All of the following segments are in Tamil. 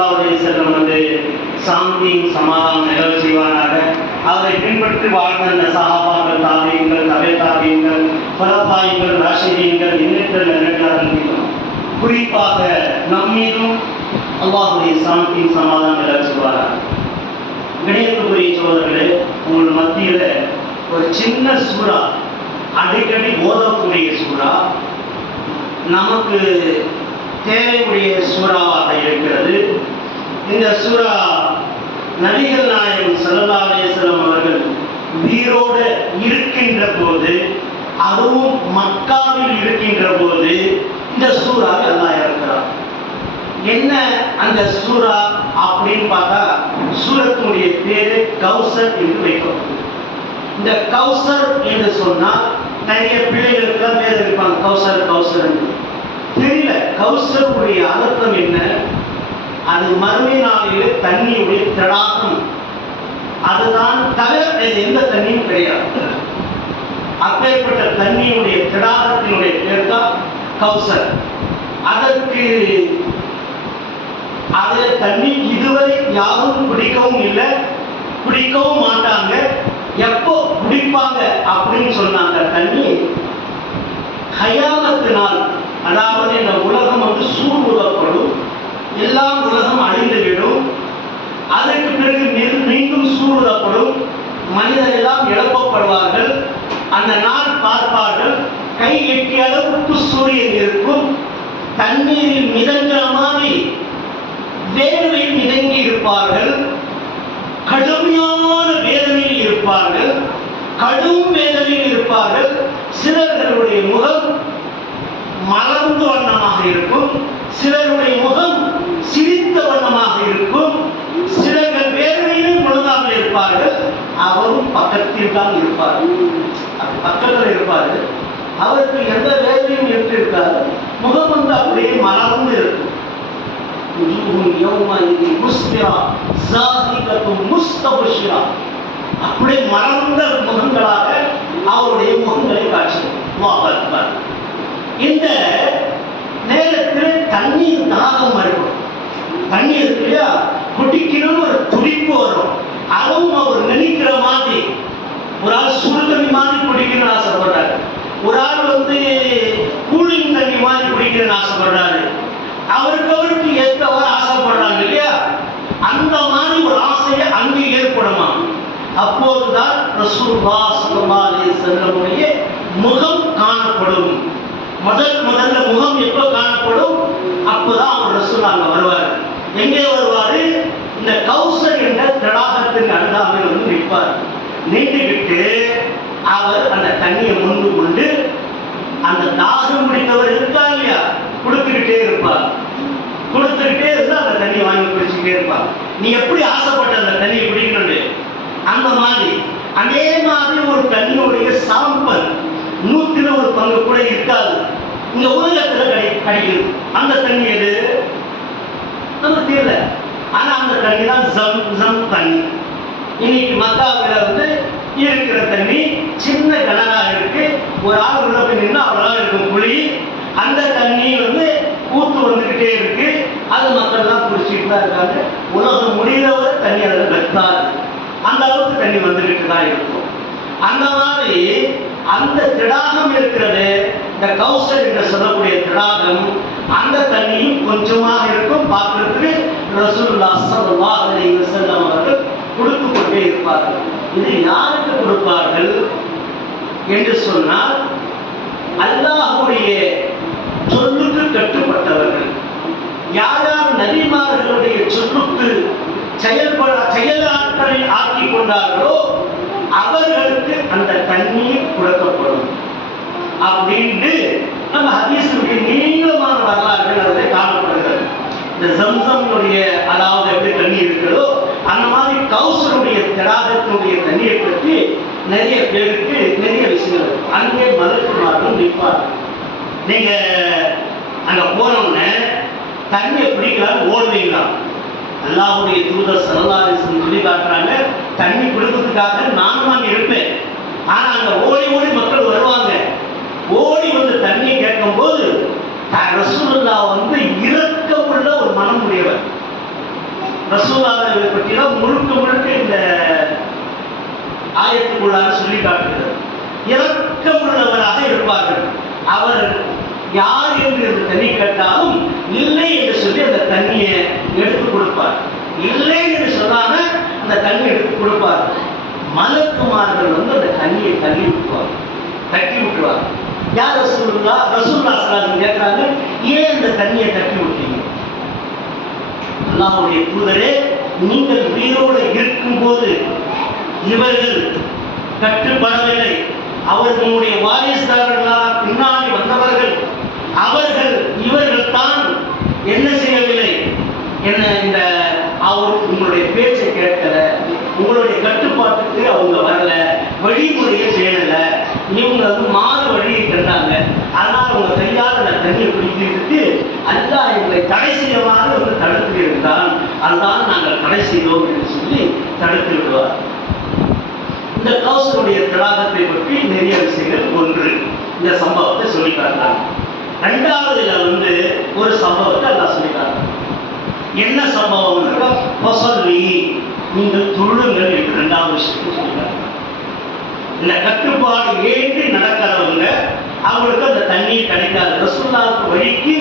ஸல்லல்லாஹு அலைஹி வஸல்லம் வந்து சாந்தி சமாதானம் நிலவ செய்வானாக. அவரை பின்பற்றி வாழ்ந்த அந்த சஹாபாக்கள், தாபியீன்கள், தபே தாபியீன்கள், குலஃபாயிகள், ராஷிதீன்கள், எண்ணற்ற நல்லடியார்கள் மீதும் குறிப்பாக நம் மீதும் அல்லாஹ்வுடைய சாந்தி சமாதானம் நிலவ செய்வானாக. கணியத்துக்குரிய சோதரர்களே, உங்கள் மத்தியில் ஒரு சின்ன சூறா, அடிக்கடி ஓதக்கூடிய சூறா, நமக்கு தேவையுடைய சூறாவாக இருக்கிறது. இந்த சூறா நபிகள் நாயகம் ஸல்லல்லாஹு அலைஹி வஸல்லம் அவர்கள் உயிரோடு இருக்கின்ற போது, அதுவும் மக்காவில் இருக்கின்ற போது இந்த சூறாவை அல்லாஹ் இறக்கிறார். என்ன அந்த சூறா அப்படின்னு பார்த்தா, சூரத்தினுடைய பேரு கௌசர் என்று வைக்கப்பட்டது. இந்த கௌசர் என்று சொன்னால் நிறைய பிள்ளைகளுக்கு தான் பேர் வைப்பாங்க, கௌசர் கௌசர் என்று. தெரியல கௌசருடைய அர்த்தம் என்ன. அது மறுமை நாளில் தண்ணியுடைய தடாகம், அதுதான் தவிர எந்த தண்ணியும் கிடையாது. அப்பேற்பட்ட தண்ணியுடைய தடாகத்தினுடைய பேர் தான் கௌசர். அதற்கு அதில் தண்ணி இதுவரை யாரும் குடிக்கவும் இல்லை, குடிக்கவும் மாட்டாங்க. எப்போ குடிப்பாங்க அப்படின்னு சொன்னாங்க, தண்ணி கயாமத்து நாள், அதாவது இந்த உலகம் வந்து சூழ்நிலப்படும், எல்லாம் உலகம் அழிந்துவிடும். அதற்கு பிறகு மீண்டும் சூழ்நிலப்படும், மனிதர் எல்லாம் எழுப்பப்படுவார்கள். அந்த நாள் பார்ப்பார்கள், கை எட்டிய அளவுக்கு சூரியன் இருக்கும், தண்ணீரில் மிதங்கிற மாதிரி வேதனையில் மிதங்கி இருப்பார்கள், கடுமையான வேதனையில் இருப்பார்கள், கடும் வேதனையில் இருப்பார்கள். சிலர்களுடைய முகம் மலர்ந்த வண்ணமாக இருக்கும், சிலருடைய முகம் சிரித்த வண்ணமாக இருக்கும், சிலர்கள் வேதனையிலும் முழுகாமல் இருப்பார்கள். அவரும் பக்கத்தில் தான் இருப்பார்கள், பக்கத்தில் இருப்பார்கள். அவருக்கு எந்த வேதனையும் இருக்காது, முகம் வந்து அப்படியே மலர்ந்து இருக்கும். அப்படியே மலர்ந்த முகங்களாக அவருடைய முகங்களை காட்சி. இந்த நேரத்தில் தண்ணீர் தாகம் வரும், தண்ணீர் இருக்கு இல்லையா, குடிக்கணும்னு ஒரு துடிப்பு வரும். அதுவும் அவர் நினைக்கிற மாதிரி, ஒரு ஆள் சுடு தண்ணி மாதிரி குடிக்கணும்னு ஆசைப்படுறாரு, ஒரு ஆள் வந்து கூலிங் தண்ணி மாதிரி குடிக்கணும்னு ஆசைப்படுறாரு. அவருக்கு ஏற்றவர் ஆசைப்படுறாங்க இல்லையா, அந்த மாதிரி ஒரு ஆசையை அங்கே ஏற்படுமா. அப்போதுதான் ரசூலுல்லாஹ் ஸல்லல்லாஹு அலைஹி வஸல்லமுடைய முகம் காணப்படும். முதல்ல முகம் எப்போ காணப்படும், அப்போதான் அவர் ரசூலுல்லாஹ் வருவார். எங்கே வருவாரு, இந்த கௌசர் என்ற தடாகத்தின் அருகாமையில் வந்து நிற்பார். நின்றுகிட்டு அவர் அந்த தண்ணியை முன்பு கொண்டு அந்த தாகம் பிடித்தவர் இருக்கா இல்லையா, கொடுத்துக்கிட்டே இருப்பார். கொடுத்துக்கிட்டே இருந்தா அந்த தண்ணியை வாங்கி குடிச்சுக்கிட்டே இருப்பார். நீ எப்படி ஆசைப்பட்ட அந்த தண்ணியை குடிக்கணும், அந்த மாதிரி அதே மாதிரி ஒரு தண்ணியுடைய சாம்பல் 100% கூட இருக்காது, இந்த உலகத்துல கிடைக்குது. அந்த தண்ணி எது நமக்கு தெரியல, ஆனா அந்த தண்ணி தான் ஜம்சம் தண்ணி. இன்னைக்கு மக்காவில் வந்து இருக்கிற தண்ணி சின்ன கிணறா இருக்கு, ஒரு ஆள் உள்ள போய் நின்று அவ்வளோ இருக்கும் குழி, அந்த தண்ணி வந்து ஊத்து வந்துகிட்டே இருக்கு, அது மக்கள் எல்லாம் குடிச்சிட்டு தான் இருக்காங்க. உலகம் முடிகிறவரை தண்ணி அதில் வெட்டாது, அந்த அளவுக்கு தண்ணி வந்துகிட்டு தான் இருக்கும். அந்த மாதிரி அந்த திடாகம் இருக்கிறது, இந்த கௌசர் என்று சொல்லக்கூடிய திடாகம், அந்த தண்ணியும் கொஞ்சமாக இருக்கும். பார்க்கறதுக்கு ரசூலுல்லாஹ் ஸல்லல்லாஹு அலைஹி வஸல்லம் அவர்கள் கொடுத்து கொண்டே இருப்பார்கள். இது யாருக்கு கொடுப்பார்கள் என்று சொன்னால், அல்லாஹ்வுடைய சொல்லுக்கு கட்டுப்பட்டவர்கள், யார் யார் நபிமார்களுடைய சொல்லுக்கு செயலாற்றலை ஆக்கி கொண்டார்களோ அவர்களுக்கு அந்த தண்ணீர் கொடுக்கப்படும் அப்படின்னு நம்ம ஹதீஸுடைய நீளமான வரலாறுகள் அதில் காணப்படுகிறது. இந்த ஜம்சம்னுடைய அதாவது எப்படி தண்ணி இருக்கிறதோ அந்த மாதிரி கௌசருடைய தடாகத்தினுடைய தண்ணியை பற்றி நிறைய பேருக்கு நிறைய விஷயங்கள் இருக்கும். அங்கே மலக்குமார்கள் நிற்பார்கள். நீங்க அங்க போனோம்னு தண்ணியை பிடிக்கலாம் ஓடுவீங்களா, அல்லாஹ்வுடைய தூதர் ஸல்லல்லாஹு அலைஹி வஸல்லம் சொல்லி காட்டுறாங்க, தண்ணி கொடுக்கிறதுக்காக நானும் அங்கே இருப்பேன். ஆனா அங்க ஓடி ஓடி மக்கள் வருவாங்க. ஓடி வந்து தண்ணியை கேட்கும் போது ரசூலுல்லாஹ் வந்து இரக்கமுள்ள ஒரு மனம் உடையவர். ரசூலுல்லாஹை பற்றிலாம் முழுக்க முழுக்க இந்த ஆயத்துக்குள்ளாக சொல்லி காட்டுகிறது. இரக்கமுள்ளவராக இருப்பார்கள். அவர் யார் என்று தண்ணி கேட்டாலும் இல்லை என்று சொல்லி அந்த தண்ணியை எடுத்து கொடுப்பார். இல்லை என்று சொல்லாம அந்த தண்ணி எடுத்து கொடுப்பார். மலக்குமார்கள் வந்து அந்த தண்ணியை தள்ளி விட்டுவார், தட்டி விட்டுவார். யார் ரசூலுல்லாஹ் ஸல்லல்லாஹு கேட்கிறாங்க, ஏன் அந்த தண்ணியை தட்டி விட்டீங்க? அல்லாஹ்வுடைய தூதரே, நீங்கள் உயிரோடு இருக்கும்போது இவர்கள் கட்டுப்படவில்லை, அவர்களுடைய வாரிசுதாரர்களாக பின்னாடி வந்தவர்கள், அவர்கள் இவர்கள் தான் என்ன செய்யவில்லை, என்ன இந்த அவர் உங்களுடைய பேச்சை கேட்கல, உங்களுடைய கட்டுப்பாட்டுக்கு அவங்க வரல, வழிமுறையை செய்யல, இவங்க வந்து மாறு வழியை கண்டாங்க, அதனால் உங்க கையால் அந்த தண்ணியை குடிக்கிறதுக்கு அல்லாஹ் எங்களை தடை செய்யவாறு வந்து தடுத்து இருந்தால் அதுதான் நாங்கள் தடை செய்தோம் என்று சொல்லி தடுத்து விடுவார். இந்த கௌசருடைய திராகத்தை பற்றி நிறைய விஷயங்கள் ஒன்று இந்த சம்பவத்தை சொல்லி காட்டுறாங்க. ரெண்டாவதுல வந்து ஒரு சம்பவத்தை எல்லாம் சொல்லி காட்டுறாங்க. என்ன சம்பவம்? நீங்கள் தொழுங்கள் என்று ரெண்டாவது விஷயத்தை சொல்லி காட்டுறாங்க. இந்த கட்டுப்பாடு ஏற்றி நடக்கிறவங்க அவங்களுக்கு அந்த தண்ணீர் கிடைக்காது. ரசூலுல்லாஹ் வழிக்கு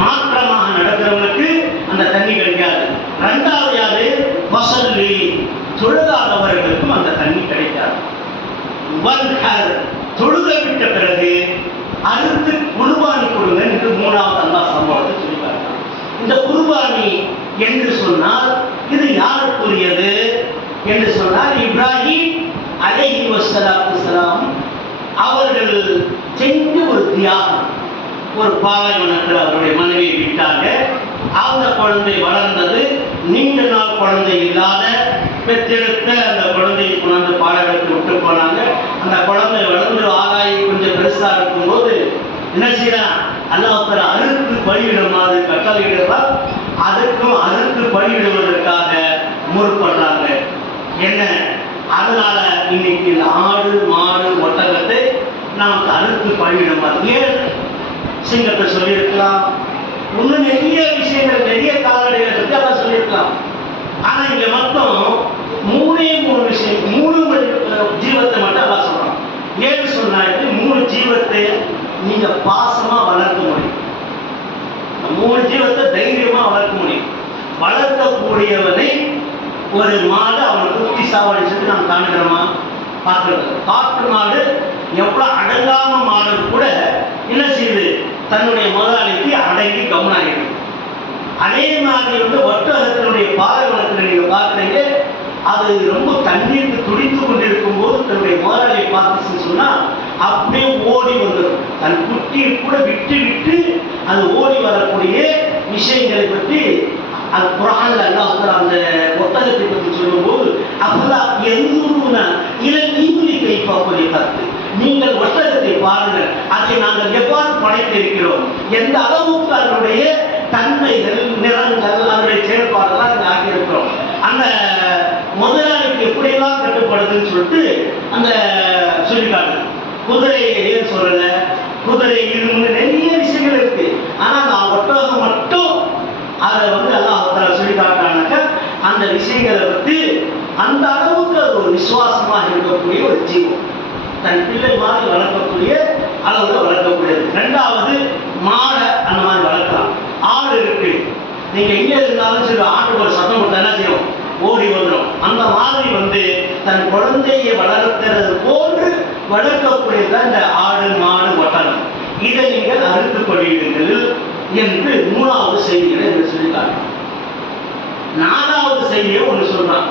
மாற்றமாக நடக்கிறவங்களுக்கு அந்த தண்ணி கிடைக்காது. ரெண்டாவது யாரு? வசல்லி, தொழுதாதவர்களுக்கும் அந்த தண்ணி கிடைக்காது. தொழுத விட்ட பிறகு அறுத்து குர்பானி கொடுங்க என்று மூணாவது அல்லாஹ் சம்பவத்தை சொல்லிப்பார். இந்த குர்பானி என்று சொன்னால் இது யாருக்குரியது என்று சொன்னால் இப்ராஹிம் அலைஹி வஸலாம் அவர்கள் செஞ்ச ஒரு தியாகம். ஒரு பாலைவனத்தில் அவருடைய மனைவியை விட்டாங்க. அந்த குழந்தை வளர்ந்தது. நீண்ட நாள் குழந்தை இல்லாத பெற்றெடுத்த அந்த குழந்தையை கொண்டாந்து பாலைவனத்தில் விட்டு போனாங்க. அந்த குழந்தை வளர்ந்து ஆராயி கொஞ்சம் பெருசா இருக்கும்போது என்ன செய்யறான்? அல்லாஹ் அறுத்து பலியிடுமாறு கட்டளையிடுறார். அதுக்கும் அறுத்து பலியிடுவதற்காக முற்படுறாங்க. என்ன? அதனால இன்னைக்கு ஆடு மாடு ஒட்டகத்தை நமக்கு அறுத்து பலியிடுமாறு. ஏன் சிங்கத்தை சொல்லியிருக்கலாம், இன்னும் நிறைய விஷயங்கள், நிறைய கால்நடைகளை பற்றி எல்லாம் சொல்லியிருக்கலாம். ஆனா இங்க மட்டும் மூணு விஷயம், மூணு ஜீவத்தை மட்டும் எல்லாம் சொல்றான். ஏன்னு சொன்னாட்டு 3 ஜீவத்தை நீங்க பாசமா வளர்க்க முடியும். 3 ஜீவத்தை தைரியமா வளர்க்க முடியும். வளர்க்கக்கூடியவனை ஒரு மாடு அவனுக்கு குட்டி சாவடிச்சுட்டு நாம் காணுகிறோமா? பார்க்கறது. காட்டு மாடு எவ்வளவு அடங்காம மாடு கூட என்ன செய்யுது? தன்னுடைய முதலாளிக்கு அடங்கி கவனாகிறது. அதே மாதிரி வந்து ஒட்டகத்தினுடைய பாலைவனத்தில் நீங்க பார்க்குறீங்க, அது ரொம்ப தண்ணீருக்கு துடித்து கொண்டிருக்கும் போது தன்னுடைய முதலாளியை பார்த்துச்சுன்னு சொன்னா அப்படியே ஓடி வந்துடும். தன் குட்டியை கூட விட்டு விட்டு அது ஓடி வரக்கூடிய விஷயங்களை பற்றி அது குர்ஆன்ல அல்லாஹ் அந்த ஒட்டகத்தை பற்றி சொல்லும்போது அஃபலா யன்துருன இலல் இப்லி கைஃப குலிகத், நீங்கள் ஒட்டகத்தை பாருங்கள், அதை நாங்கள் எவ்வாறு படைத்திருக்கிறோம், எந்த அளவுக்கு அதனுடைய தன்மைகள், நிறங்கள், அதனுடைய செயல்பாடுகள் அங்கே ஆகியிருக்கிறோம். அந்த முதலாளிக்கு எப்படியெல்லாம் கட்டுப்படுதுன்னு சொல்லிட்டு அந்த சொல்லிக்காட்டு. குதிரையை ஏன் சொல்லல? குதிரை இருமுன்னு நிறைய விஷயங்கள் இருக்கு. ஆனா நான் ஒட்டகம் மட்டும் அதை வந்து அல்லாஹ் சொல்லி காட்டுறாங்க. அந்த விஷயங்களை பற்றி அந்த அளவுக்கு அது ஒரு விசுவாசமாக இருக்கக்கூடிய ஒரு ஜீவம், தன் பிள்ளை மாதிரி வளர்க்கக்கூடிய அளவுல வளர்க்கக்கூடியது. ரெண்டாவது மாடை அந்த மாதிரி வளர்க்கலாம். ஆடு இருக்கு, நீங்க எங்க இருந்தாலும் சரி ஆட்டுக்கு ஒரு சத்தம் போட்டா என்ன செய்யும்? ஓடி வந்துடும். அந்த மாதிரி வந்து தன் குழந்தையை வளர்க்கிறது போன்று வளர்க்கக்கூடியதான் இந்த ஆடு மாடு ஒட்டகம். இதை நீங்கள் அறுத்து பலியிடுங்கள் என்று மூணாவது செய்திகளை என்று சொல்லிட்டாங்க. நாலாவது செய்தியை ஒன்று சொல்றான்.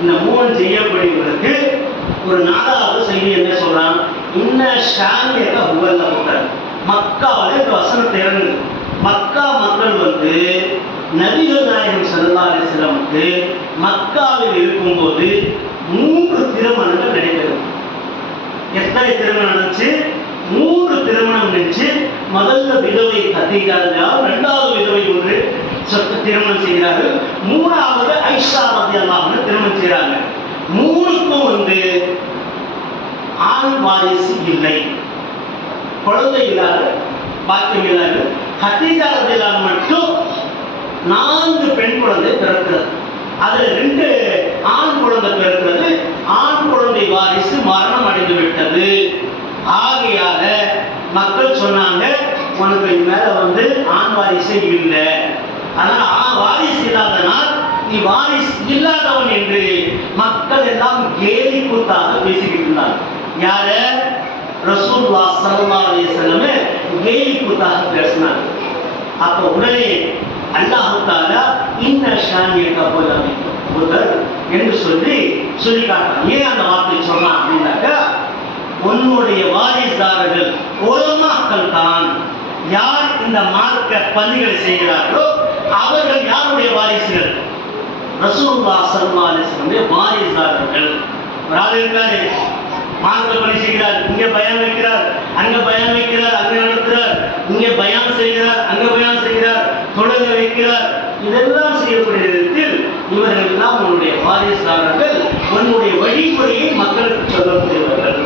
இந்த 3 செய்யப்படுவதற்கு ஒரு நாலாவது செய்தி என்ன சொல்றான்? இன்ன ஷானியக ஹுவல் அப்தர். மக்காவில் இந்த வசனத்தை இறங்குது. மக்கா மக்கள் வந்து நபிகள் நாயகம் ஸல்லல்லாஹு அலைஹி வஸல்லமுக்கு மக்காவில் இருக்கும்போது 3 திருமணங்கள் நடைபெறும். எத்தனை திருமணம் நடந்துச்சு? 3 திருமணம் நினைச்சு. முதல்ல விதவை கதீஜா, இரண்டாவது விதவை ஒன்று திருமணம் செய்கிறார்கள். மூணாவது ஐஷா ரலியல்லாஹு அன்ஹா திருமணம் செய்கிறாங்க. 3க்கும் வந்து ஆண் வாரிசு இல்லை, குழந்தை இல்லாத, பாக்கியம் இல்லாத. கதீஜா ரலியல்லாஹு அன்ஹா மட்டும் 4 பெண் குழந்தை பிறக்கிறது. அதுல 2 ஆண் குழந்தை பிறக்கிறது. ஆண் குழந்தை வாரிசு மரணம் அடைந்து விட்டது. ஆகையால மக்கள் சொன்னாங்க, உனக்கு மேல ஆண் வாரிசே இல்லை, அதனால வாரிசு இல்லாதனால் நீ வாரிசு இல்லாதவன் என்று மக்கள் எல்லாம் கேலி கூத்தாக பேசிக்கிட்டு இருந்தாங்க. யார? ரசூலுல்லாஹ் ஸல்லல்லாஹு அலைஹி வஸல்லம் கேலி கூத்தாக பேசினாங்க. அப்ப உடனே அல்லாஹ் தஆலா இன்ன ஷானியக புதர் என்று சொல்லி காட்டான். ஏன் அந்த வார்த்தை சொன்னான் அப்படின்னாக்கா, உன்னுடைய வாரிசார்கள் உலமாக்கள் தான். யார் இந்த மார்க்க பணிகளை செய்கிறார்களோ அவர்கள் யாருடைய வாரிசுகள்? ரசூலுல்லாஹ் ஸல்லல்லாஹு அலைஹி வஸல்லம் வாரிசார்கள். ஒரு ஆள் இருக்காரு, மார்க்க பணி செய்கிறார், இங்கே பயான் வைக்கிறார், அங்க பயான் வைக்கிறார், அங்க நடத்துகிறார், இங்கே பயான் செய்கிறார், அங்க பயான் செய்கிறார், தொழுகை வைக்கிறார். இதெல்லாம் செய்யக்கூடிய விதத்தில் இவர்கள் எல்லாம் உன்னுடைய வாரிசார்கள், உன்னுடைய வழிமுறையை மக்களுக்கு சொல்லக்கூடியவர்கள்.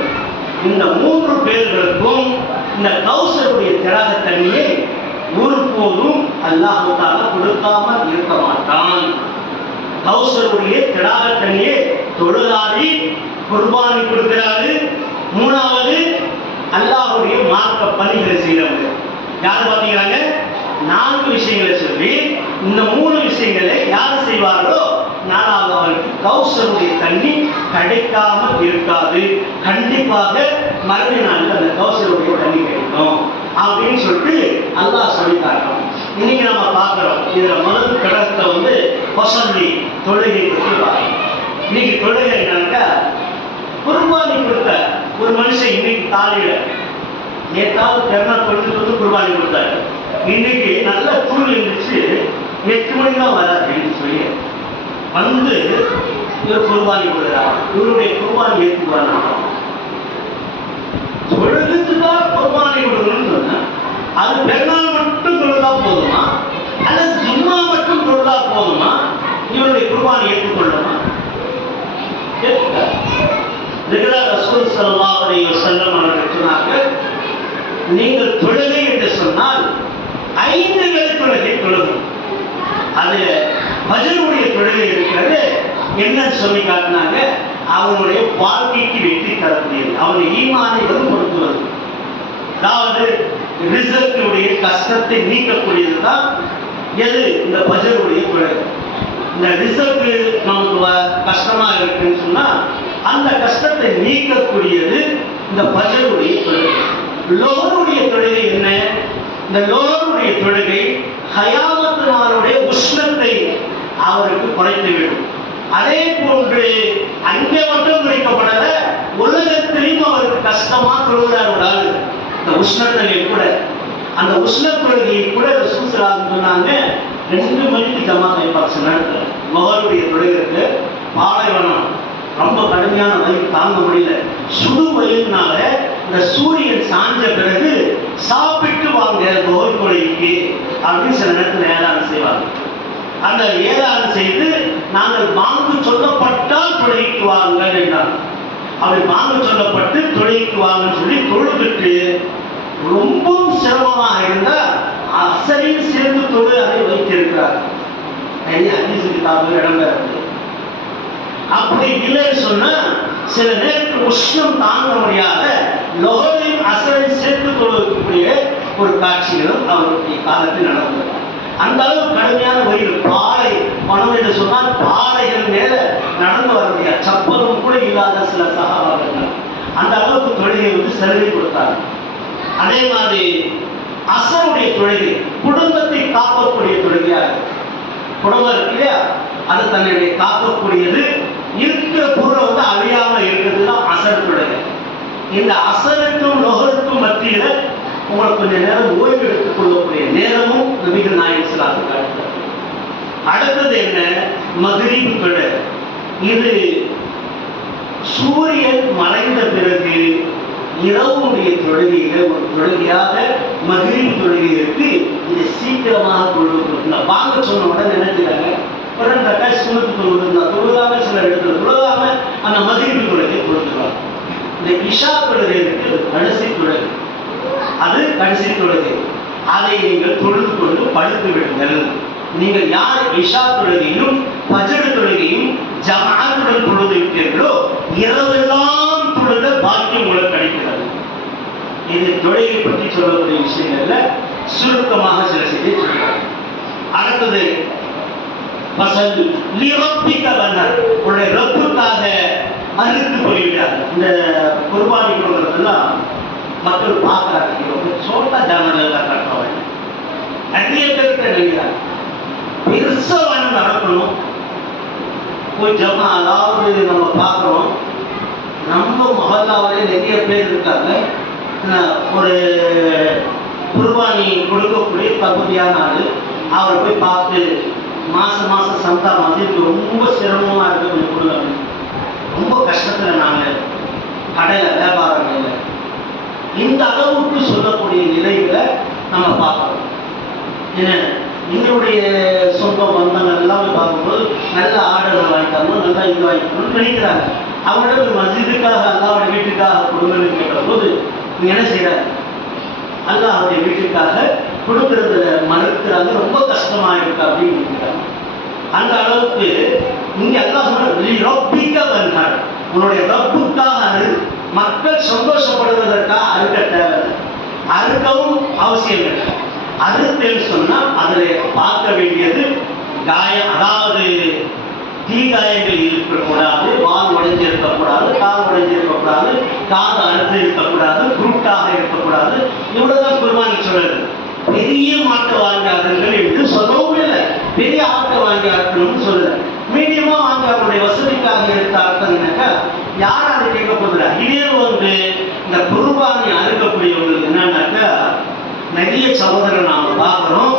இந்த 3 பேர்களுக்கும் இந்த கௌசருடைய தியாகத்தன்மையை ஒருபோதும் அல்லாஹ் தஆலா கொடுக்காமல் இருக்க மாட்டான். கௌசருடைய தியாகத்தன்மையை தொழுதாரி குர்பானி கொடுக்கிறாரு. 3வது அல்லாஹ்வுடைய மார்க்க பணிகளை செய்யறவங்க யார் பாத்தீங்கன்னாங்க? 4 விஷயங்களை சொல்லி இந்த 3 விஷயங்களை யார் செய்வார்களோ 4வது அவருக்கு கௌசருடைய தண்ணி கிடைக்காமல் இருக்காது. கண்டிப்பாக மறுமை நாளில் அந்த கௌசருடைய தண்ணி கிடைக்கும் அப்படின்னு சொல்லிட்டு அல்லாஹ் சொல்லிட்டாங்க. இன்னைக்கு நம்ம பார்க்கிறோம். இதுல முதல் கடத்தை பசந்தி தொழுகை பற்றி பார்க்கிறோம். இன்னைக்கு தொழுகை என்னன்னாக்கா, குர்பானி கொடுத்த ஒரு மனுஷன் இன்னைக்கு காலையில நேற்றாவது பெருநாள் தொழுது குர்பானி கொடுத்தாரு. இன்னைக்கு நல்ல தூள் இருந்துச்சு, 8 மணிக்கு தான் வர அப்படின்னு சொல்லி இவர் குர்பானி கொடுக்கிறார். இவருடைய குர்பானி ஏற்றுக்குவாங்க. தொழுதுதான் குர்பானி கொடுக்கணும்னு சொன்னா அது பெருநாள் மட்டும் தொழுதா போதுமா, அல்லது ஜும்மா மட்டும் தொழுதா போதுமா? இவருடைய குர்பானி ஏற்றுக்கொள்ளுமா? ரசூல் ஸல்லல்லாஹு அலைஹி வஸல்லம் அவர்கள் சொன்னார்கள், நீங்கள் தொழுகை என்று சொன்னால் 5 வேளை தொழுகை தொழுகும். அது ஃபஜ்ருடைய தொழுகை இருக்கிறது. என்னன்னு சொல்லி காட்டினாங்க, அவனுடைய வாழ்க்கைக்கு வெற்றி தரக்கூடியது, அவனுடைய ஈமானை வலுப்படுத்துவது, அதாவது ரிசல்ட்டுடைய கஷ்டத்தை நீக்கக்கூடியது தான் எது? இந்த ஃபஜ்ருடைய தொழுகை. இந்த ரிசல்ட் நமக்கு கஷ்டமா இருக்குன்னு சொன்னா அந்த கஷ்டத்தை நீக்கக்கூடியது இந்த ஃபஜ்ருடைய தொழுகை. லோஹருடைய தொழுகை என்ன? இந்த லோஹருடைய தொழுகை கயாமத் நாளுடைய உஷ்ணத்தை அவருக்கு குறைத்துவிடும். அதே போன்று அங்கே மட்டும் குறைக்கப்படல, உலகத்திலையும் அவருக்கு கஷ்டமா தொழுகிறார். இந்த உஷ்ணத்திலே கூட, அந்த உஷ்ண தொழுகையை கூட ரசூல் ஸல்லல்லாஹு அலைஹி வஸல்லம் சொன்னாங்க, 2 மணிக்கு ஜமா செய்வாங்க. சில நேரத்தில் லோஹருடைய தொழுகைக்கு பாலைவனம் ரொம்ப கடுமையான வயிறு தாங்க முடியல, சுடு வயிறுனால இந்த சூரியன் சாஞ்ச பிறகு சாப்பிட்டு வாங்க லோஹர் தொழுகைக்கு அப்படின்னு சில நேரத்தில் ஏதாவது செய்வாங்க. அந்த ஏதாவது செய்து நாங்கள் வாங்கு சொல்லப்பட்டால் தொழுகைக்கு வாங்க என்றாங்க. அப்படி வாங்க சொல்லப்பட்டு தொழுகைக்கு வாங்கன்னு சொல்லி தொழுதுட்டு ரொம்ப சிரமமாக இருந்தால் அசரையும் சேர்ந்து தொழு அதை வைத்திருக்கிறார். நிறைய ஹதீஸ் கிதாபுல இடம்பெறுது. அப்படி இல்லைன்னு சொன்னா சில நேரத்தில் உஷ்ணம் தாங்க முடியாத லோஹரையும் அசரையும் சேர்த்து தொழுவக்கூடிய ஒரு காட்சிகளும் அவருடைய காலத்தில் நடந்தது. அந்த அளவு கடுமையான வயிறு, பாலை பணம் என்று சொன்னால் பாலைகள் மேல நடந்து வர முடியாது, சப்பலும் கூட இல்லாத சில சகாபாக்கள் அந்த அளவுக்கு தொழுகை சலுகை கொடுத்தாங்க. அதே மாதிரி அசருடைய தொழுகை குடும்பத்தை காக்கக்கூடிய தொழுகையாக, குடும்பம் இருக்கு இல்லையா, அது தன்னுடைய காக்கக்கூடியது, இருக்கிற பொருளை அழியாம இருக்கிறது தான் அசர் தொழுகை. இந்த அசருக்கும் லோகருக்கும் மத்தியில உங்களுக்கு கொஞ்ச நேரம் ஓய்வு எடுத்துக் கொள்ளக்கூடிய நேரமும் நபிகள் நாயகம் ஸல்லல்லாஹு அலைஹி வஸல்லம். அடுத்தது என்ன? மக்ரிப் தொழுகை. இது சூரியன் மறைந்த பிறகு இரவுடைய தொழுகையில ஒரு தொழுகையாக மக்ரிப் தொழுகை இருக்கு. இது சீக்கிரமாக தொழுவது. இந்த வாங்க சொன்ன உடனே நினைக்கிறாங்க ஒரு 2 ரக்காத் சுன்னத் தொழுவது, தொழுதாம சில இடத்துல தொழுதாம அந்த மக்ரிப் தொழுகை தொழுதுவாங்க. இந்த இஷா தொழுகை இருக்கு, கடைசி தொழுகை, அது கடைசி தொழுகை. அதை நீங்கள் தொழுது கொண்டு படுத்து விடுங்கள். நீங்கள் யார் இஷா தொழுகையும் ஃபஜ்ர் தொழுகையும் ஜமாத்துடன் தொழுகிறீர்களோ இரவெல்லாம் தொழுத பாக்கியம் உங்களுக்கு கிடைக்கிறது. இது தொழுகை பற்றி சொல்லக்கூடிய விஷயங்கள்ல சுருக்கமாக சில செய்தி சொல்றாங்க. அடுத்தது வசல் லிரப்பிக வன்னர், உங்களுடைய ரப்புக்காக அறுத்து போய்விட்டார். இந்த குர்பானி கொடுக்கறதெல்லாம் மக்கள் பார்க்கறாங்க, சோட்டா ஜானல் கட்டுறவங்க நிறைய பேருக்கு நினைக்கிறாங்க பெருசா வேணும் நடக்கணும் போய் ஜமா. அதாவது நம்ம பார்க்குறோம், நம்ம மஹல்லாவிலே நிறைய பேர் இருக்காங்க, ஒரு குர்பானி கொடுக்கக்கூடிய தகுதியான ஆள், அவரை போய் பார்த்து மாதம் மாதம் சந்தா மாதிரி ரொம்ப சிரமமாக இருக்க கொஞ்சம் கொடுங்க, ரொம்ப கஷ்டத்தில் நாங்கள் கடையில் வியாபாரம் இல்லை, இந்த அளவுக்கு சொல்லக்கூடிய நிலைகளை நம்ம பார்க்குறோம். எங்களுடைய சொந்த பந்தங்கள் எல்லாமே பார்க்கும்போது நல்ல ஆர்டர்கள் வாங்கிட்டாங்க, நல்லா இது வாங்கிக்கணும்னு நினைக்கிறாங்க. அவங்களோட ஒரு மஸ்ஜிதுக்காக அல்லாவுடைய வீட்டுக்காக கொடுங்கன்னு கேட்ட போது நீங்க என்ன செய்யறாங்க, அல்லாவுடைய வீட்டுக்காக கொடுக்கறதுல மறுக்கிறாங்க, ரொம்ப கஷ்டமா இருக்கு அப்படின்னு நினைக்கிறாங்க. அந்த அளவுக்கு இங்க எல்லாம் சொன்ன உன்னுடைய ரப்புக்காக அரு, மக்கள் சந்தோஷப்படுவதற்காக அறுக்க தேவை, அறுக்கவும் அவசியம் இல்லை. அறுத்தேன்னு சொன்னா அதுல பார்க்க வேண்டியது காயம், அதாவது தீகாயங்கள் இருக்கக்கூடாது, வால் உடைஞ்சு இருக்கக்கூடாது, கால் உடைஞ்சு இருக்கக்கூடாது, காது அறுத்து இருக்கக்கூடாது, குருட்டாக இருக்கக்கூடாது. இவ்வளவுதான் குர்பானி சொல்றது. பெரிய மாட்டை வாங்கி அறுங்கள் என்று சொல்லவும் இல்லை, பெரிய ஆட்டை வாங்கி அறுக்கணும்னு சொல்லல, மீடியமா வாங்க அவருடைய வசதிக்காக எடுத்த அர்த்தம்னாக்கா யாரும் அதை கேட்க போதுல. இதே இந்த குர்பானி அறுக்கக்கூடியவங்களுக்கு என்னன்னாக்கா நிறைய சகோதரர்கள் நாம பார்க்கிறோம்,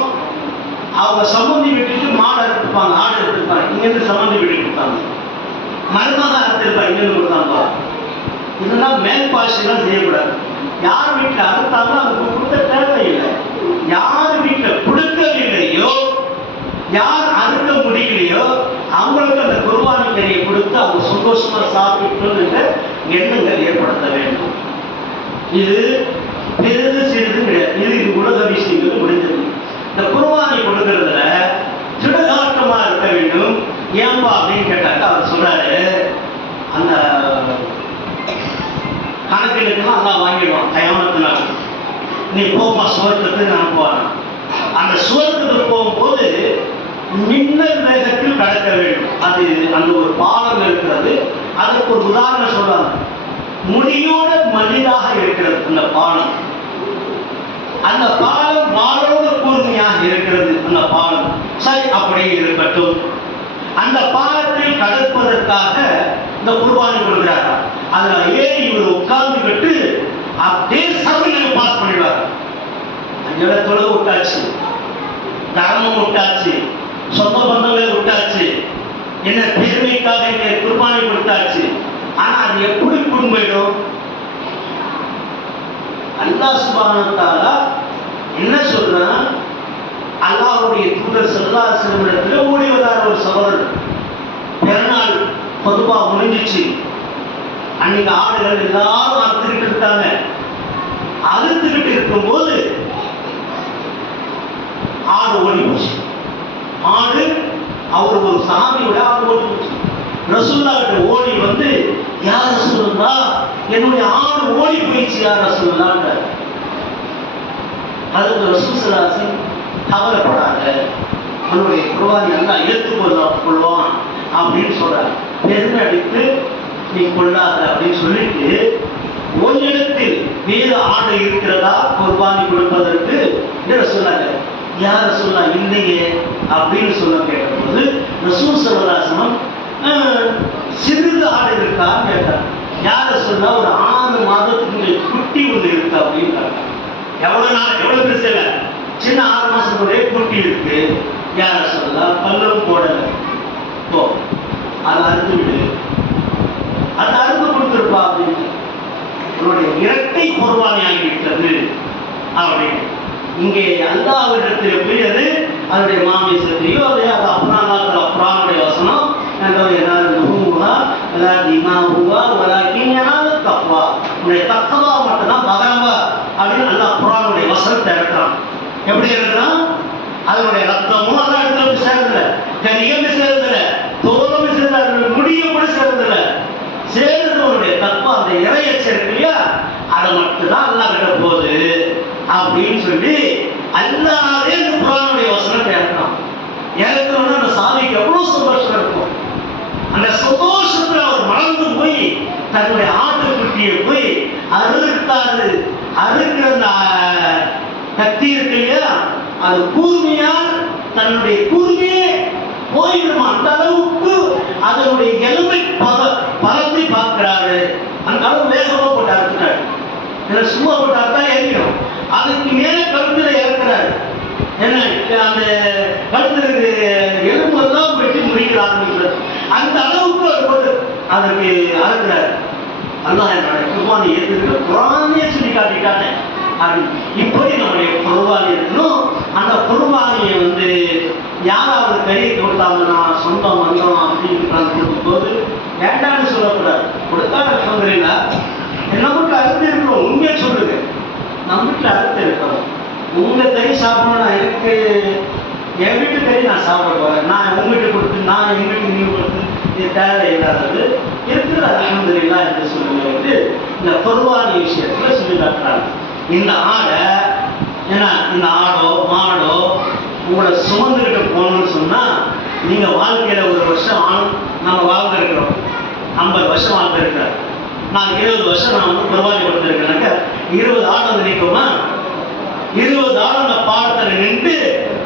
அவங்க சம்பந்தி வீட்டுக்கு மாடு அறுத்துப்பாங்க, ஆடு எடுத்துப்பாங்க, இங்கிருந்து சம்பந்தி வீட்டுக்கு கொடுத்தாங்க, மருமக அறுத்திருப்பாங்க, இங்கிருந்து கொடுத்தாங்க. இதெல்லாம் மேல் பாஷெல்லாம் செய்யக்கூடாது. யார் வீட்டில் அறுத்தாலும் அவங்க கொடுத்த தேவையில்லை. யார் வீட்டில் கொடுக்கவில்லையோ, யார் அறுக்க முடியலையோ அவங்களுக்கு அந்த குர்பானி கறியை கொடுத்து அவங்க சந்தோஷமா சாப்பிட்டு எண்ணங்கள் ஏற்படுத்த வேண்டும். இது பெரிது சிறிது கிடையாது, இது உலக விஷயங்கள் முடிஞ்சது. இந்த குர்பானி கொடுக்கறதுல திடகாட்டமா இருக்க வேண்டும். ஏன்பா அப்படின்னு கேட்டாக்க அவர் சொல்றாரு, அந்த கணக்கெடுக்கணும் எல்லாம் வாங்கிடுவான் கயாமத்தினால, நீ போமா சுவர்க்கத்துக்கு நான் போறேன். அந்த சுவர்க்கத்துக்கு போகும்போது மின்னல் வேகத்தில் கடக்க வேண்டும். அது அந்த ஒரு பாலம் இருக்கிறது, அதுக்கு ஒரு உதாரணம் சொல்றாங்க, முடியோட மனிதாக இருக்கிறது அந்த பாலம். அந்த பாலம் வாளோடு கூர்மையாக இருக்கிறது. அந்த பாலம் சரி அப்படியே இருக்கட்டும். அந்த பாலத்தில் கடற்பதற்காக இந்த குர்பானி கொடுக்கிறாங்க. அதுல ஏறி இவர் உட்கார்ந்துக்கிட்டு அப்படியே சபையில் பாஸ் பண்ணிடுவார். அங்கே தொழுகை விட்டாச்சு, தர்மம் விட்டாச்சு, சொந்த பந்தங்களை விட்டாச்சு, என்ன பெருமைக்காக இங்கே குர்பானி கொடுத்தாச்சு. ஆனா அது எப்படி கொண்டு போயிடும்? அல்லாஹ் சுப்ஹானஹு வ தஆலா என்ன சொல்றான், அல்லாஹ்வுடைய தூதர் ஸல்லல்லாஹு அலைஹி வஸல்லம் இடத்துல ஓடி வந்தார் ஒரு சகோதரர். பிறநாள் பொதுவா முடிஞ்சிச்சு, அன்னைக்கு ஆடுகள் எல்லாரும் அறுத்துக்கிட்டு இருக்காங்க. அறுத்துக்கிட்டு இருக்கும்போது ஆடு ஓடி போச்சு. ஆடு அவர் ஒரு சாமியோட ஆடு ஓடி போச்சு. ரசூலுல்லாஹ் கிட்ட ஓடி வந்து, யா ரசூலுல்லாஹ் என்னுடைய ஆடு ஓடி போயிடுச்சு யா ரசூலுல்லாஹ். அதுக்கு ரசூல் ஸல்லல்லாஹு அலைஹி வஸல்லம் கவலைப்படாத, உன்னுடைய குர்பானி எல்லாம் ஏற்றுக்கொள்வான் அப்படின்னு சொல்றாரு. பெருமை அடித்து நீ கொள்ளாத அப்படின்னு சொல்லிட்டு, உன்னிடத்தில் வேறு ஆடு இருக்கிறதா குர்பானி கொடுப்பதற்கு என்று சொன்னாங்க. யார் ரசூலுல்லாஹ் இல்லையே அப்படின்னு சொல்ல கேட்டபோது ரசூல் ஸல்லல்லாஹு அலைஹி வஸல்லம் சிறிது ஆடு இருக்கான்னு கேட்டார். யார் ரசூலுல்லாஹ் ஒரு 6 மாதத்துக்கு குட்டி ஒன்று இருக்கு அப்படின்னு. எவ்வளவு நாள், எவ்வளவு பெருசு இல்லை, சின்ன 6 மாசத்துடைய குட்டி இருக்கு. யார் ரசூலுல்லாஹ் பல்லும் போடல, போ அதை அறுத்து விடு, அதை அறுத்து கொடுத்துருப்பா அப்படின்னு. உன்னுடைய இரட்டை குர்பானி ஆகிவிட்டது அப்படின்னு. இங்கே அல்லாஹ்விடத்தில் போய் அது அதனுடைய மாமிசத்தையோ அது அப்புறானுடைய வசனம் தக்கவா மட்டும்தான் பகரவா அப்படின்னு அல்லாஹ் குர்ஆனுடைய வசனத்தை இருக்கிறான். எப்படி இருக்கிறான்? அதனுடைய ரத்தமும் அந்த இடத்துல போய் சேர்றதில்ல, கரியம் சேர்றதில்ல, தோலும் சேர்றதில்ல, முடியும் கூட சேர்றதில்ல. சேர்றவனுடைய தத்துவம் அந்த இறையச்சம் இருக்கு இல்லையா, அதை மட்டும்தான் அல்லாஹ் கிட்ட போகுது அப்படின்னு சொல்லி அல்லாவே இந்த குர்ஆனுடைய வசனத்தை இறக்கணும். இறக்கணும்னா அந்த சாமிக்கு எவ்வளவு சந்தோஷம் இருக்கும். அந்த சந்தோஷத்துல அவர் மறந்து போய் தன்னுடைய ஆட்டுக்குட்டியை போய் அறுத்தாரு. அறுக்கிற அந்த கத்தி இருக்கு இல்லையா, அது கூர்மையால் தன்னுடைய கூர்மையே போயிடுமா, அந்த அளவுக்கு அதனுடைய எலும்பை பலத்தை பார்க்கிறாரு. அந்த அளவு வேகமா போட்டு அறுக்கிறாரு. சும்மா போட்டு அறுத்தா ஏறிடும், அதுக்கு மேல கழுத்துல இறக்குறாரு. என்ன அந்த கழுத்துல எலும்பெல்லாம் வெட்டி முடிக்க ஆரம்பிக்கிறார். அந்த அளவுக்கு அவர் போட்டு அதற்கு அறுக்கிறார். அல்லாஹ் என்னோட குர்ஆனை ஏற்றுக்கிற குர்ஆனே சொல்லி காட்டிட்டாங்க. அது இப்படி நம்முடைய குர்ஆன் இருக்கணும். அந்த குர்ஆனை யாராவது கையை கொடுத்தாங்கன்னா சொந்தம் வந்தோம் அப்படின்னு கொடுக்கும்போது வேண்டான்னு சொல்லக்கூடாது. கொடுத்தா அல்ஹம்துலில்லாஹ். நம்ம வீட்டில் அறுத்து இருக்கிறோம், உண்மையை சொல்லுங்க. நம்ம வீட்டில் அறுத்து இருக்கிறோம். உங்க கறி சாப்பிடணும், நான் எனக்கு என் வீட்டு கறி நான் சாப்பிட போறேன். நான் உங்க வீட்டு கொடுத்து நான் எங்க வீட்டு நீங்க கொடுத்து இது தேவையில்லாதது இருக்கிறது அல்ஹம்துலில்லாஹ் என்று சொல்லுங்க. இந்த குர்ஆன் விஷயத்துல சொல்லி காட்டுறாங்க. இந்த ஆடை ஏன்னா இந்த ஆடோ மாடோ உங்களை சுமந்துக்கிட்டு போகணும்னு சொன்னா நீங்க வாழ்க்கையில ஒரு வருஷம் நம்ம வாழ்ந்துருக்கிறோம், 50 வருஷம் வாழ்ந்துருக்கிறேன். நான் 20 வருஷம் நான் குர்ஆனை கொடுத்துருக்கேன்னாக்க 20 ஆடு நிற்குமா? 20 ஆடு அந்த பாடத்தில் நின்று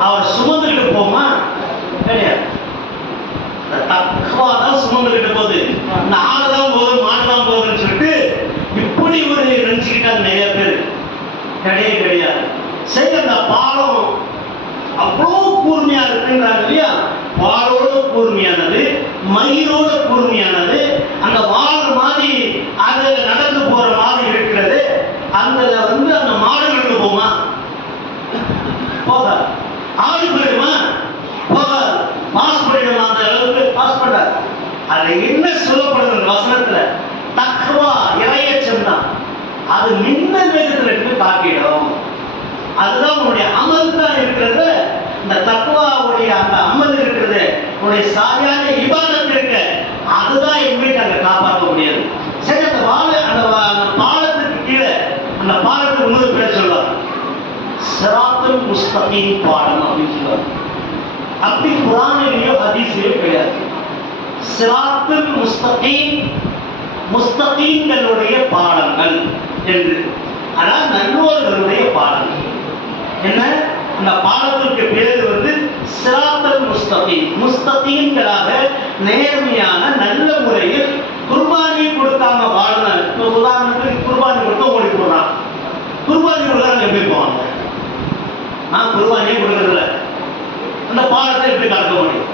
அவர் சுமந்துக்கிட்டு போமா? கிடையாது. தக்குவா தான் சுமந்துக்கிட்டு போகுது. இந்த ஆடு தான் போகுது, மாடு தான் போகுதுன்னு சொல்லிட்டு இப்படி ஒரு நினைச்சுக்கிட்டாங்க நிறைய பேர். கிடையவே கிடையாது. சரி, அந்த பாலம் அவ்வளோ கூர்மையா இருக்குன்றாங்க இல்லையா, வாளோட கூர்மையானது, மயிரோட கூர்மையானது, அந்த வாள் மாதிரி அது நடந்து போற மாதிரி இருக்கிறது. அந்த அந்த மாடுகளுக்கு போமா? போகாது. ஆடு போயிடுமா? போகாது. பாஸ் பண்ணிடுமா? அந்த அளவுக்கு பாஸ் பண்ணாது. அதுல என்ன சொல்லப்படுது வசனத்துல? தக்வா இறையச்சம் தான். அது மின்ன வேகத்துல இருந்து காட்டிடும். அதுதான் உன்னுடைய அமல் தான் இருக்கிறது. இந்த தக்வாவுடைய அந்த அமல் இருக்கிறது, உன்னுடைய சாரியான இபாதத் இருக்கு, அதுதான் எங்களுக்கு அங்க காப்பாற்ற முடியாது. சரி, அந்த அந்த பாலத்துக்கு கீழே அந்த பாலத்துக்கு இன்னொரு பேர் சொல்லுவாங்க, சிராத்துல் முஸ்தகீம் பாலம் அப்படின்னு சொல்லுவாங்க. அப்படி குர்ஆனிலேயோ ஹதீஸ்லயோ கிடையாது. சிராத்துல் முஸ்தகீம், முஸ்தகீம்களுடைய பாடங்கள் என்று, அதாவது நல்லோர்களுடைய பாடங்கள். என்ன அந்த பாடத்திற்கு பேர் சிராத்துல் முஸ்தகீம். முஸ்தகீம்களாக நேர்மையான நல்ல முறையில் குர்பானி கொடுக்காம வாழ்ந்தாங்க. உதாரணத்துக்கு குர்பானி கொடுக்க ஓடி போறான். குர்பானி கொடுக்குறாங்க, எப்படி போவாங்க? நான் குர்பானியே கொடுக்கறதில்ல, அந்த பாடத்தை எப்படி கடக்க முடியும்?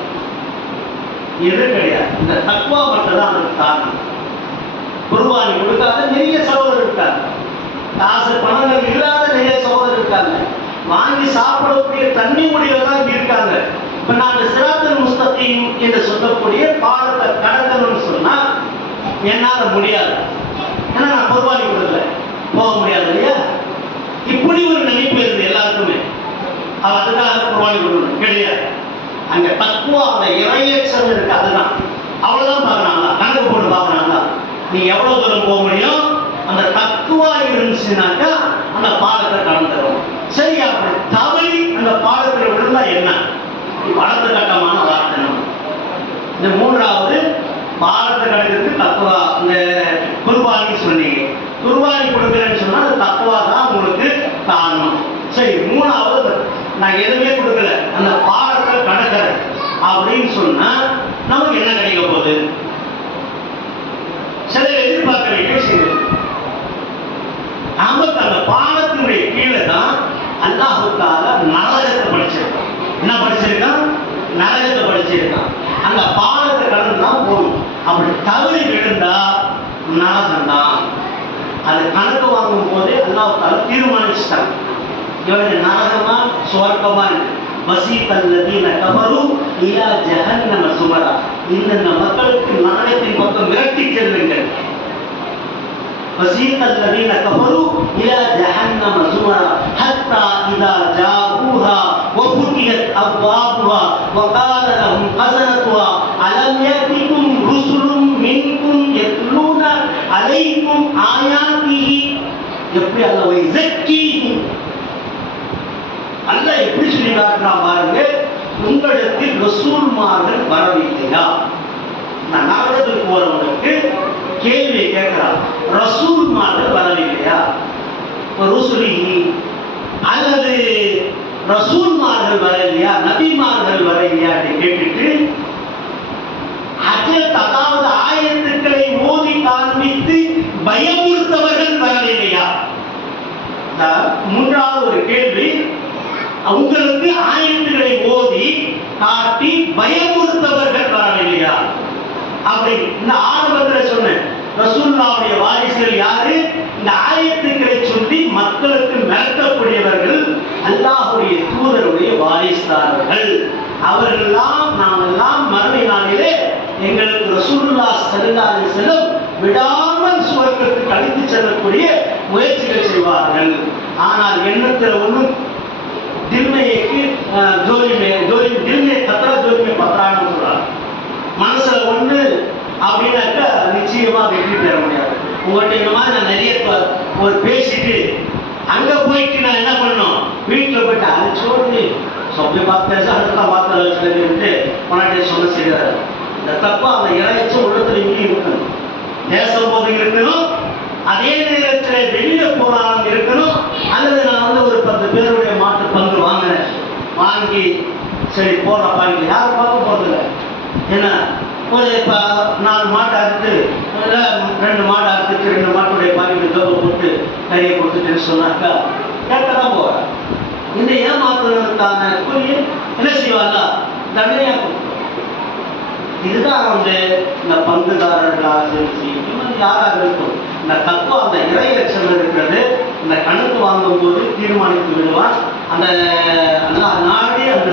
எது கிடையாது. இந்த தக்வா மட்டும் தான் அதுக்கு காரணம். குர்பானி கொடுக்காத நிறைய சகோதரர் இருக்காங்க, காசு பணங்கள் இல்லாத நிறைய சகோதரர் இருக்காங்க, வாங்கி சாப்பிடக்கூடிய தண்ணி முடியதான் இருக்காங்க. இப்ப நான் சிராத்துல் முஸ்தகீம் என்று சொல்லக்கூடிய பாடத்தை கடக்கணும்னு சொன்னா என்னால முடியாது. ஏன்னா நான் குர்பானி கொடுக்கல, போக முடியாது இல்லையா? இப்படி ஒரு நினைப்பு இருக்கு எல்லாருக்குமே. அதுக்காக குர்பானி கொடுக்கணும் கிடையாது. அங்க தக்குவா அந்த இறையச்சம் இருக்கு, அதுதான். அவ்வளவுதான் பாக்குறாங்களா? கணக்கு போட்டு பாக்குறாங்களா? நீ எவ்வளவு தூரம் போக முடியும்? அந்த தக்குவா இருந்துச்சுனாக்கா அந்த பாலத்தை கடந்துடும். சரி, அப்படி தவறி அந்த பாலத்தில் விழுந்தா என்ன? வளர்த்த கட்டமான வார்த்தை. இந்த மூன்றாவது பாலத்தை கடக்கிறதுக்கு தக்குவா. இந்த குர்பானி சொன்னீங்க, குர்பானி கொடுக்குறேன்னு சொன்னா அந்த தக்குவா தான் உங்களுக்கு காரணம். சரி, மூணாவது நான் எதுவுமே கொடுக்கல, அந்த பாலத்தை கடக்கிறேன் அப்படின்னு சொன்னா நமக்கு என்ன கிடைக்க போகுது? சில எதிர்பார்க்க வேண்டிய விஷயம். நமக்கு அந்த பாலத்தினுடைய கீழே தான் அல்லாஹ் தஆலா நரகத்தை படிச்சிருக்கான். என்ன படிச்சிருக்கான்? நரகத்தை படிச்சிருக்கான். அந்த பாலத்தை கடந்து தான் போகணும். அப்படி தவறி விழுந்தா நரகம் தான். அது கணக்கு வாங்கும் போதே அல்லாஹ் தஆலா தீர்மானிச்சுட்டான், இவன் நரகமா சுவர்க்கமா. வசீகல்லதீன கஃபரு இலா ஜஹன்னம சுமரா. இந்த மக்களுக்கு நரகத்தின் பக்கம் விரட்டி செல்லுங்கள். வசீகல்லதீன கஃபரு இலா ஜஹன்னம சுமரா ஹத்தா இதா ஜாஊஹா வஃபுதிய وفتحت أبوابها وقال لهم خزنتها ألم يأتكم رسل منكم يتلون عليكم آياته. எப்படி அல்லாஹ் யஸக்கீஹிம், அல்லாஹ் எப்படி சொல்லி காட்டுறான் பாருங்க. உங்களிடத்தில் ரசூல்மார்கள் வரவில்லையா? நான் நரகத்துக்கு போறவங்களுக்கு கேள்வியை கேட்கிறான், ரசூல்மார்கள் வரவில்லையா? ருசுலி அல்லது ரசூல்மார்கள் வரலையா, நபிமார்கள் வரலையா கேட்டுட்டு அதாவது ஆயத்துக்களை ஓதி காண்பித்து பயமுறுத்தவர்கள் வரவில்லையா? மூன்றாவது ஒரு கேள்வி, உங்களுக்கு ஆயத்துக்களை ஓதி காட்டி பயமுறுத்தவர்கள் வரவில்லையா? அப்படி இந்த ஆரம்பத்தில் சொன்னேன், ரசூலுல்லாஹ்வுடைய வாரிசுகள் யாரு? இந்த ஆயத்துக்களை சொல்லி மக்களுக்கு மிரட்டக்கூடியவர்கள் அல்லாஹ்வுடைய தூதருடைய வாரிசுதாரர்கள். அவர்களெல்லாம் நாமெல்லாம் மறுமை நாளிலே எங்களுக்கு ரசூலுல்லாஹ் ஸல்லல்லாஹு அலைஹி வஸல்லம் விடாமல் சுவர்க்கத்துக்கு அழைத்து செல்லக்கூடிய முயற்சிகள் செய்வார்கள். ஆனால் எண்ணத்தில் ஒன்றும் தில்மைக்கு தில்மையை கத்தரா ஜோலிமை பத்திரான்னு சொல்றாங்க. மனசுல ஒண்ணு அப்படின்னாக்கா நிச்சயமா வெற்றி பெற முடியாது. உங்கள்கிட்ட இந்த மாதிரி நான் நிறைய ஒரு பேசிட்டு அங்க போயிட்டு நான் என்ன பண்ணோம், வீட்டுல போயிட்டு அழைச்சோடு சொல்லி பார்த்து அடுத்த வார்த்தை உனக்கு சொன்ன செய்கிறாரு. இந்த தப்பா அந்த இறைச்ச உள்ளத்துல இங்கே இருக்கணும், பேசும்போது இருக்கணும், அதே நேரத்தில் வெளியில போனாலும் இருக்கணும். அல்லது நான் வந்து ஒரு 10 பேருடைய மாட்டு பங்கு வாங்கி சரி போடுறப்பா, இங்க யாரும் பார்க்க போறதில்லை. ஏன்னா ஒரு 4 மாட்டை அறுத்து 2 மாடை அறுத்துட்டு 2 மாட்டுடைய பாக்கெட்டு தோப்பை போட்டு நிறைய கொடுத்துட்டுன்னு சொன்னாக்கா கேட்கதான் போகிறேன். இந்த ஏமாத்துறதுக்கான கூலி என்ன செய்வாங்க, தண்டனையா கொடுக்கும். இதுதான் வந்து இந்த பங்குதாரர்களாக சரி யாராக இருக்கும், இந்த தத்துவம் அந்த இறை லட்சம் இருக்கிறது. இந்த கணக்கு வாங்கும் போது தீர்மானித்து விடுவான். அந்த நாடி அந்த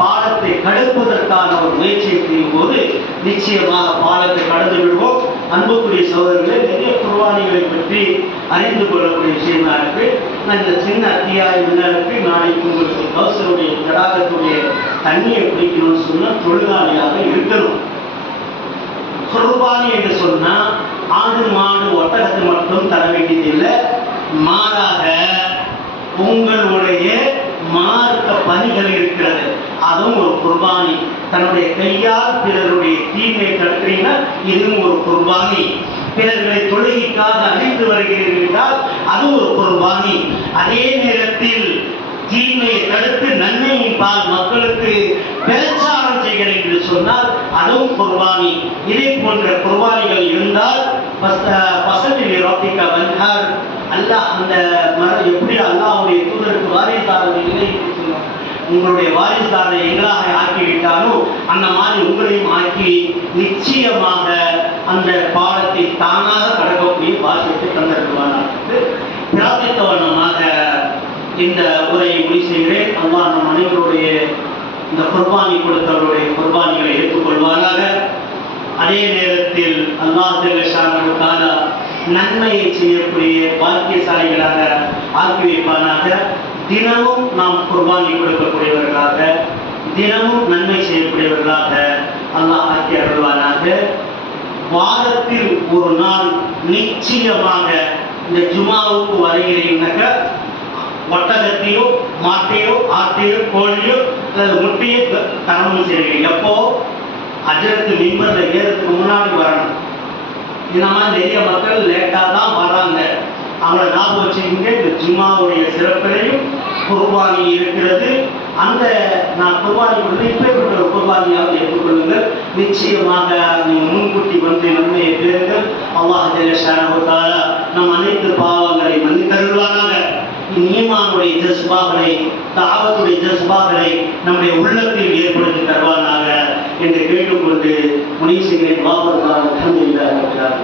பாலத்தை கடப்பதற்கான ஒரு முயற்சியை செய்யும் போது நிச்சயமாக பாலத்தை கடந்து விடுவோம். அன்புக்குரிய சகோதரர்களே, நிறைய குர்பானிகளை பற்றி அறிந்து கொள்ளக்கூடிய விஷயமா இருக்கு. நான் இந்த சின்ன அத்தியாயம் என்ன இருக்கு, நாளைக்கு உங்களுக்கு கௌசருடைய தடாகத்துடைய தண்ணியை குடிக்கணும்னு சொன்னால் தொழிலாளியாக இருக்கணும். குர்பானி என்று சொன்னா ஆடு மாடு ஒட்டகத்தை மட்டும் தர வேண்டியதில்லை, மாறாக உங்களுடைய மார்க்க பணிகள் இருக்கிறது, அதுவும் ஒரு குர்பானி. தன்னுடைய கையால் பிறருடைய தீமை தடுக்கிறீங்கன்னா இதுவும் ஒரு குர்பானி. பிறர்களை தொழுகைக்காக அழைத்து வருகிறீர்கள் என்றால் அது ஒரு குர்பானி. அதே நேரத்தில் தீமையை தடுத்து நன்மையின் பால் மக்களுக்கு பிரச்சாரம் செய்கிறேன் என்று சொன்னால் அதுவும் குர்பானி. இதே போன்ற குர்பானிகள் இருந்தால் அல்லாஹ் அந்த எப்படி அல்லாஹ்வுடைய தூதருக்கு வாரிசுதாரர்கள் இல்லை என்று சொன்னார். உங்களுடைய வாரிசுதாரரை எங்களாக ஆக்கிவிட்டாலும் அந்த மாதிரி உங்களையும் ஆக்கி நிச்சயமாக அந்த பாடத்தை தானாக கடக்கக்கூடிய பாக்கியத்தை தந்திருக்குவானாக பிரார்த்தித்த வண்ணமாக இந்த உரையை முடிவு செய்கிறேன். அல்லாஹ் நம் அனைவருடைய இந்த குர்பானி கொடுத்தவருடைய குர்பானிகளை ஏற்றுக்கொள்வாராக. அதே நேரத்தில் அல்லாஹ் ஜல்லஷானுக்கான நன்மையை செய்யக்கூடிய பாக்கியசாலிகளாக ஆக்கி வைப்பானாக. தினமும் நாம் குர்பானி கொடுக்கக்கூடியவர்களாக, தினமும் நன்மை செய்யக்கூடியவர்களாக அல்லாஹ் ஆக்கி அருள்வானாக. வாரத்தில் ஒரு நாள் நிச்சயமாக இந்த ஜுமாவுக்கு வருகிறீங்கன்னாக்க ஒட்டகத்தையோ மாட்டையோ ஆட்டையோ கோழியோ அல்லது முட்டையோ தரமும் செய்வீங்க. எப்போ அஜரத்து மிம்பரில் ஏறதுக்கு முன்னாடி வரணும். இந்த மாதிரி நிறைய மக்கள் லேட்டாக தான் வர்றாங்க. அவங்கள ஞாபகம் வச்சுக்கிட்டு இந்த ஜும்மாவுடைய சிறப்பிலையும் குர்பானி இருக்கிறது. அந்த நான் குர்பானி கொடுத்து இப்பேற்பட்ட ஒரு குர்பானியாவது ஏற்றுக்கொள்ளுங்கள். நிச்சயமாக நீங்கள் முன்கூட்டி வந்து நன்மையை பெறுங்கள். அல்லாஹ் ஜல்லஷானஹு தஆலா நம் அனைத்து பாவங்களை மன்னித்தருள்வானாக. ஈமானுடைய ஜஸ்பாக்களை, தாவத்துடைய ஜஸ்பாக்களை நம்முடைய உள்ளத்தில் ஏற்படுத்தி தருவானாக என்று கேட்டுக்கொண்டு முடிவு செய்கிறேன். அல்ஹம்துலில்லாஹ்.